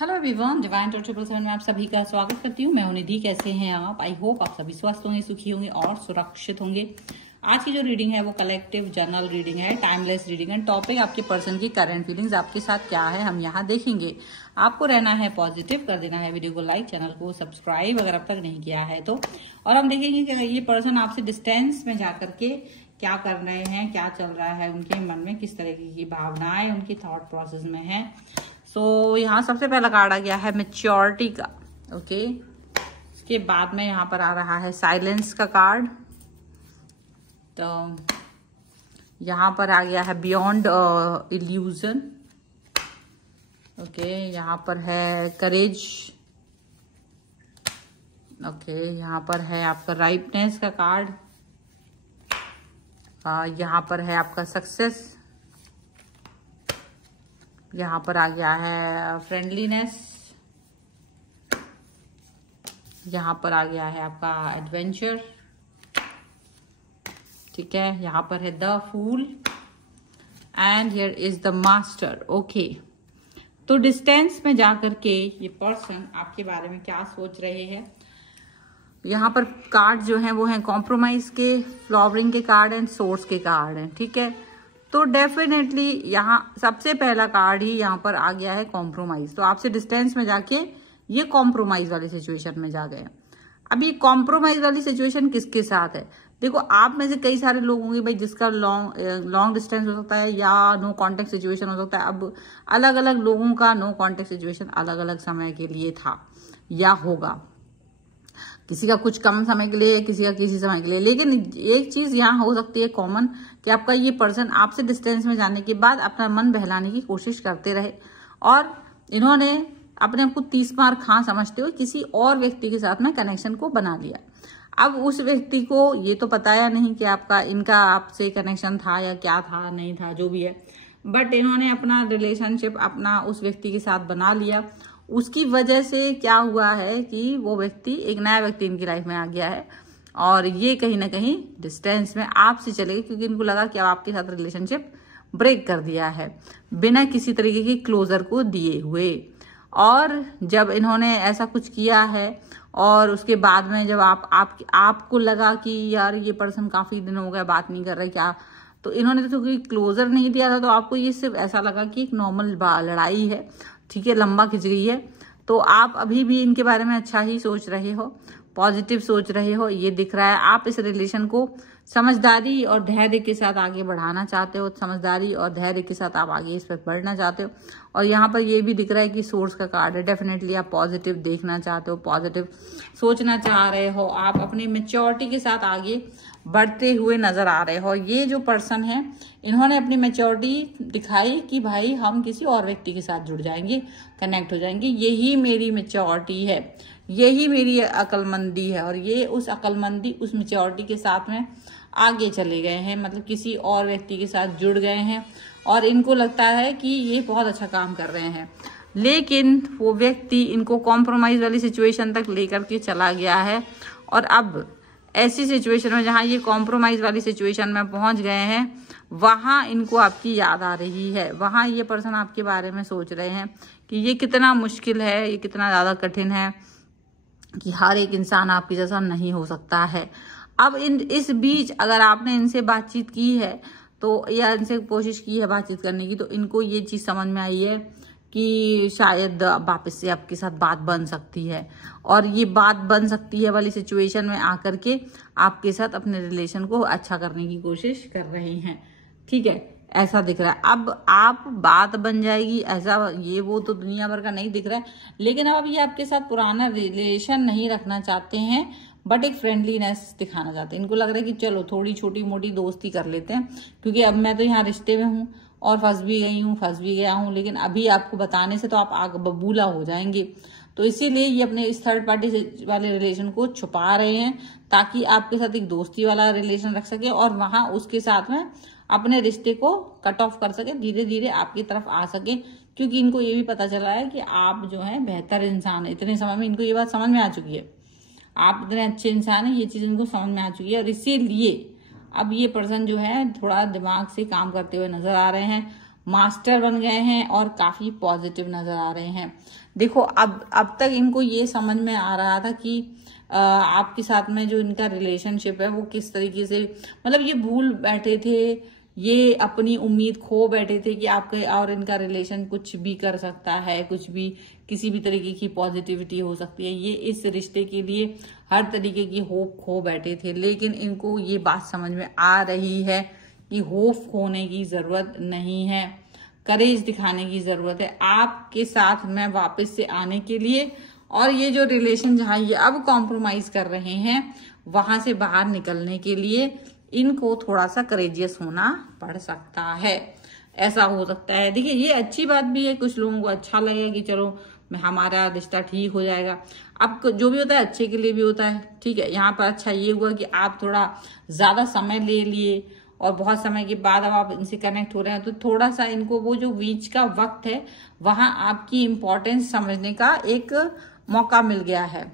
Hello everyone, divine 777 में आप सभी का स्वागत करती हूँ। मैं हूं निधि। कैसे हैं आप? आई होप आप सभी स्वस्थ होंगे, सुखी होंगे और सुरक्षित होंगे। आज की जो रीडिंग है वो कलेक्टिव जर्नल रीडिंग है, टाइमलेस रीडिंग है। टॉपिक आपके पर्सन की करंट फीलिंग्स आपके साथ क्या है हम यहाँ देखेंगे। आपको रहना है पॉजिटिव, कर देना है वीडियो को लाइक, चैनल को सब्सक्राइब अगर अब तक नहीं किया है तो। और हम देखेंगे कि ये पर्सन आपसे डिस्टेंस में जाकर के क्या कर रहे हैं, क्या चल रहा है उनके मन में, किस तरह की भावनाएं उनकी थॉट प्रोसेस में है। सो यहाँ सबसे पहला कार्ड आ गया है मैच्योरिटी का। ओके, इसके बाद में यहाँ पर आ रहा है साइलेंस का कार्ड। तो यहाँ पर आ गया है बियॉन्ड इल्यूजन। ओके, यहाँ पर है करेज। ओके, यहाँ पर है आपका राइटनेस का कार्ड। यहाँ पर है आपका सक्सेस। यहाँ पर आ गया है फ्रेंडलीनेस। यहाँ पर आ गया है आपका एडवेंचर। ठीक है, यहाँ पर है the fool and here is the master. Okay, तो डिस्टेंस में जाकर के ये पर्सन आपके बारे में क्या सोच रहे हैं। यहाँ पर कार्ड जो हैं वो हैं कॉम्प्रोमाइज के, फ्लॉवरिंग के कार्ड एंड सोर्स के कार्ड हैं। ठीक है, तो डेफिनेटली यहाँ सबसे पहला कार्ड ही यहाँ पर आ गया है कॉम्प्रोमाइज। तो आपसे डिस्टेंस में जाके ये कॉम्प्रोमाइज वाली सिचुएशन में जा गए। अब ये कॉम्प्रोमाइज वाली सिचुएशन किसके साथ है? देखो, आप में से कई सारे लोग होंगे भाई जिसका लॉन्ग डिस्टेंस हो सकता है या नो कांटेक्ट सिचुएशन हो सकता है। अब अलग अलग लोगों का नो कांटेक्ट सिचुएशन अलग अलग समय के लिए था या होगा। किसी का कुछ कम समय के लिए, किसी का किसी समय के लिए। लेकिन एक चीज यहाँ हो सकती है कॉमन, कि आपका ये पर्सन आपसे डिस्टेंस में जाने के बाद अपना मन बहलाने की कोशिश करते रहे और इन्होंने अपने आप को 30 मार खां समझते हुए किसी और व्यक्ति के साथ में कनेक्शन को बना लिया। अब उस व्यक्ति को ये तो बताया नहीं कि इनका आपसे कनेक्शन था या क्या था, नहीं था, जो भी है, बट इन्होंने अपना रिलेशनशिप अपना उस व्यक्ति के साथ बना लिया। उसकी वजह से क्या हुआ है कि वो व्यक्ति, एक नया व्यक्ति इनकी लाइफ में आ गया है और ये कहीं ना कहीं डिस्टेंस में आपसे चले गए क्योंकि इनको लगा कि अब आपके साथ रिलेशनशिप ब्रेक कर दिया है बिना किसी तरीके की क्लोजर को दिए हुए। और जब इन्होंने ऐसा कुछ किया है और उसके बाद में जब आपको लगा कि यार ये पर्सन काफी दिन हो गए बात नहीं कर रहे क्या, तो इन्होंने तो कोई क्लोजर नहीं दिया था, तो आपको ये सिर्फ ऐसा लगा कि एक नॉर्मल लड़ाई है। ठीक है, लंबा खिंच गई है। तो आप अभी भी इनके बारे में अच्छा ही सोच रहे हो, पॉजिटिव सोच रहे हो, ये दिख रहा है। आप इस रिलेशन को समझदारी और धैर्य के साथ आगे बढ़ाना चाहते हो, समझदारी और धैर्य के साथ आप आगे इस पर बढ़ना चाहते हो। और यहाँ पर ये भी दिख रहा है कि सोर्स का कार्ड है। डेफिनेटली आप पॉजिटिव देखना चाहते हो, पॉजिटिव सोचना चाह रहे हो, आप अपनी मैच्योरिटी के साथ आगे बढ़ते हुए नजर आ रहे हो। ये जो पर्सन है इन्होंने अपनी मैच्योरिटी दिखाई कि भाई हम किसी और व्यक्ति के साथ जुड़ जाएंगे, कनेक्ट हो जाएंगे, यही मेरी मैच्योरिटी है, यही मेरी अक्लमंदी है। और ये उस अक्लमंदी, उस मैच्योरिटी के साथ में आगे चले गए हैं, मतलब किसी और व्यक्ति के साथ जुड़ गए हैं और इनको लगता है कि ये बहुत अच्छा काम कर रहे हैं। लेकिन वो व्यक्ति इनको कॉम्प्रोमाइज वाली सिचुएशन तक लेकर के चला गया है और अब ऐसी सिचुएशन में जहां ये कॉम्प्रोमाइज वाली सिचुएशन में पहुंच गए हैं, वहां इनको आपकी याद आ रही है। वहां ये पर्सन आपके बारे में सोच रहे हैं कि ये कितना मुश्किल है, ये कितना ज्यादा कठिन है कि हर एक इंसान आपकी जैसा नहीं हो सकता है। अब इस बीच अगर आपने इनसे बातचीत की है तो, या इनसे कोशिश की है बातचीत करने की, तो इनको ये चीज समझ में आई है कि शायद वापस से आपके साथ बात बन सकती है और ये बात बन सकती है वाली सिचुएशन में आकर के आपके साथ अपने रिलेशन को अच्छा करने की कोशिश कर रहे हैं। ठीक है, ऐसा दिख रहा है। अब आप बात बन जाएगी ऐसा, ये वो तो दुनिया भर का नहीं दिख रहा है। लेकिन अब ये आपके साथ पुराना रिलेशन नहीं रखना चाहते हैं, बट एक फ्रेंडलीनेस दिखाना चाहते हैं। इनको लग रहा है कि चलो थोड़ी छोटी मोटी दोस्ती कर लेते हैं, क्योंकि अब मैं तो यहाँ रिश्ते में हूँ और फंस भी गई हूँ, फंस भी गया हूँ, लेकिन अभी आपको बताने से तो आप आग बबूला हो जाएंगे। तो इसीलिए ये अपने इस थर्ड पार्टी वाले रिलेशन को छुपा रहे हैं ताकि आपके साथ एक दोस्ती वाला रिलेशन रख सके और वहां उसके साथ में अपने रिश्ते को कट ऑफ कर सके, धीरे धीरे आपकी तरफ आ सके। क्योंकि इनको ये भी पता चला है कि आप जो है बेहतर इंसान है। इतने समय में इनको ये बात समझ में आ चुकी है, आप इतने अच्छे इंसान हैं, ये चीज इनको समझ में आ चुकी है। और इसीलिए अब ये पर्सन जो है थोड़ा दिमाग से काम करते हुए नजर आ रहे हैं मास्टर बन गए हैं और काफी पॉजिटिव नजर आ रहे हैं। देखो अब तक इनको ये समझ में आ रहा था कि आपके साथ में जो इनका रिलेशनशिप है वो किस तरीके से, मतलब ये भूल बैठे थे, ये अपनी उम्मीद खो बैठे थे कि आपके और इनका रिलेशन कुछ भी कर सकता है, कुछ भी किसी भी तरीके की पॉजिटिविटी हो सकती है। ये इस रिश्ते के लिए हर तरीके की होप खो बैठे थे, लेकिन इनको ये बात समझ में आ रही है कि होप खोने की जरूरत नहीं है, करेज दिखाने की जरूरत है आपके साथ में वापस से आने के लिए। और ये जो रिलेशन जहां ये अब कॉम्प्रोमाइज कर रहे हैं वहां से बाहर निकलने के लिए इनको थोड़ा सा करेजियस होना पड़ सकता है, ऐसा हो सकता है। देखिए ये अच्छी बात भी है, कुछ लोगों को अच्छा लगेगा कि चलो हमारा रिश्ता ठीक हो जाएगा। अब जो भी होता है अच्छे के लिए भी होता है, ठीक है। यहाँ पर अच्छा ये हुआ कि आप थोड़ा ज्यादा समय ले लिए और बहुत समय के बाद अब आप इनसे कनेक्ट हो रहे हैं, तो थोड़ा सा इनको वो जो बीच का वक्त है वहां आपकी इम्पोर्टेंस समझने का एक मौका मिल गया है।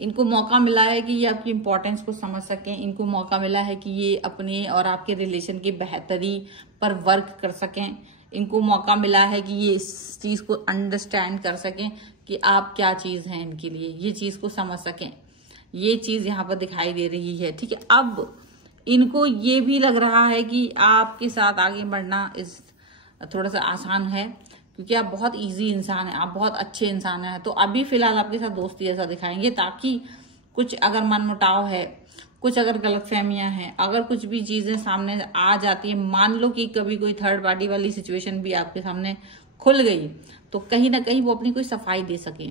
इनको मौका मिला है कि ये आपकी इम्पोर्टेंस को समझ सकें, इनको मौका मिला है कि ये अपने और आपके रिलेशन की बेहतरी पर वर्क कर सकें, इनको मौका मिला है कि ये इस चीज को अंडरस्टैंड कर सकें कि आप क्या चीज हैं इनके लिए, ये चीज को समझ सकें। ये चीज यहाँ पर दिखाई दे रही है, ठीक है। अब इनको ये भी लग रहा है कि आपके साथ आगे बढ़ना इस थोड़ा सा आसान है, क्योंकि आप बहुत इजी इंसान हैं, आप बहुत अच्छे इंसान हैं। तो अभी फिलहाल आपके साथ दोस्ती ऐसा दिखाएंगे ताकि कुछ अगर मनमुटाव है, कुछ अगर गलतफहमियां हैं, अगर कुछ भी चीजें सामने आ जाती है, मान लो कि कभी कोई थर्ड पार्टी वाली सिचुएशन भी आपके सामने खुल गई, तो कहीं ना कहीं वो अपनी कोई सफाई दे सके,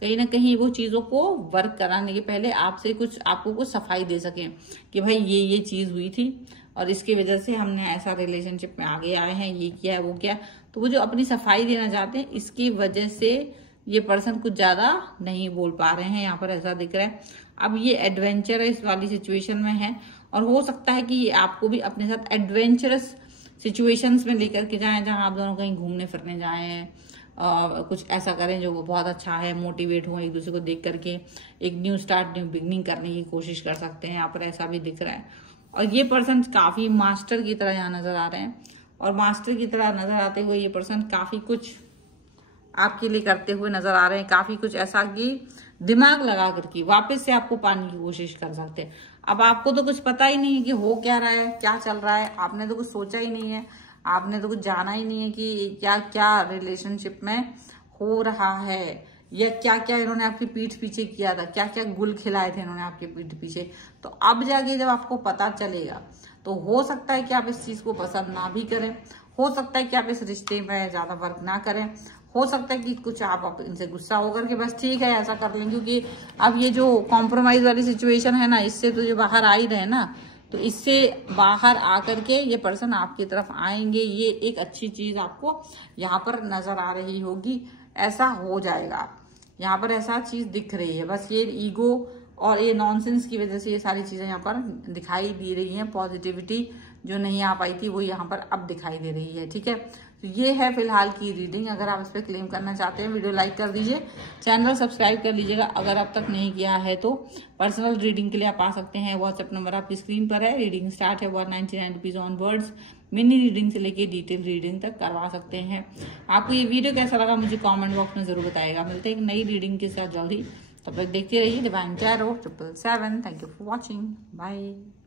कहीं ना कहीं वो चीजों को वर्क कराने के पहले आपसे कुछ आपको कुछ सफाई दे सके कि भाई ये चीज हुई थी और इसकी वजह से हमने ऐसा रिलेशनशिप में आगे आए हैं, ये किया है वो क्या। तो वो जो अपनी सफाई देना चाहते हैं, इसकी वजह से ये पर्सन कुछ ज्यादा नहीं बोल पा रहे हैं, यहाँ पर ऐसा दिख रहा है। अब ये एडवेंचरस वाली सिचुएशन में है और हो सकता है कि ये आपको भी अपने साथ एडवेंचरस सिचुएशंस में लेकर के जाएं, जहां आप दोनों कहीं घूमने फिरने जाएं, कुछ ऐसा करें जो बहुत अच्छा है, मोटिवेट हो एक दूसरे को देख करके, एक न्यू स्टार्ट, न्यू बिगनिंग करने की कोशिश कर सकते हैं। यहाँ पर ऐसा भी दिख रहा है। और ये पर्सन काफी मास्टर की तरह यहाँ नजर आ रहे हैं, और मास्टर की तरह नजर आते हुए ये पर्सन काफी कुछ आपके लिए करते हुए नजर आ रहे हैं, काफी कुछ ऐसा कि दिमाग लगा करके वापस से आपको पाने की कोशिश कर सकते हैं। अब आपको तो कुछ पता ही नहीं है कि हो क्या रहा है, क्या चल रहा है, आपने तो कुछ सोचा ही नहीं है, आपने तो कुछ जाना ही नहीं है कि क्या क्या रिलेशनशिप में हो रहा है, या क्या क्या इन्होंने आपकी पीठ पीछे किया था, क्या क्या गुल खिलाए थे इन्होंने आपके पीठ पीछे। तो अब जाके जब आपको पता चलेगा तो हो सकता है कि आप इस चीज को पसंद ना भी करें, हो सकता है कि आप इस रिश्ते में ज्यादा वर्क ना करें, हो सकता है कि कुछ आप इनसे गुस्सा होकर के बस ठीक है ऐसा कर लें, क्योंकि अब ये जो कॉम्प्रोमाइज वाली सिचुएशन है ना, इससे तो जो बाहर आ ही रहे ना, तो इससे बाहर आकर के ये पर्सन आपकी तरफ आएंगे, ये एक अच्छी चीज आपको यहाँ पर नजर आ रही होगी, ऐसा हो जाएगा। यहाँ पर ऐसा चीज दिख रही है, बस ये ईगो और ये नॉनसेंस की वजह से ये सारी चीजें यहाँ पर दिखाई दे रही हैं। पॉजिटिविटी जो नहीं आ पाई थी वो यहाँ पर अब दिखाई दे रही है, ठीक है। तो ये है फिलहाल की रीडिंग। अगर आप इस पर क्लेम करना चाहते हैं, वीडियो लाइक कर दीजिए, चैनल सब्सक्राइब कर लीजिएगा अगर अब तक नहीं किया है तो। पर्सनल रीडिंग के लिए आप आ सकते हैं, व्हाट्सएप नंबर आपकी स्क्रीन पर है। रीडिंग स्टार्ट है 199 रुपीज ऑनवर्ड्स। मिनी रीडिंग से लेके डिटेल रीडिंग तक करवा सकते हैं। आपको ये वीडियो कैसा लगा मुझे कमेंट बॉक्स में जरूर बताएगा। मिलते हैं एक नई रीडिंग के साथ जल्दी, तब तक देखते रहिए divine tarot 777। Thank you for watching, bye.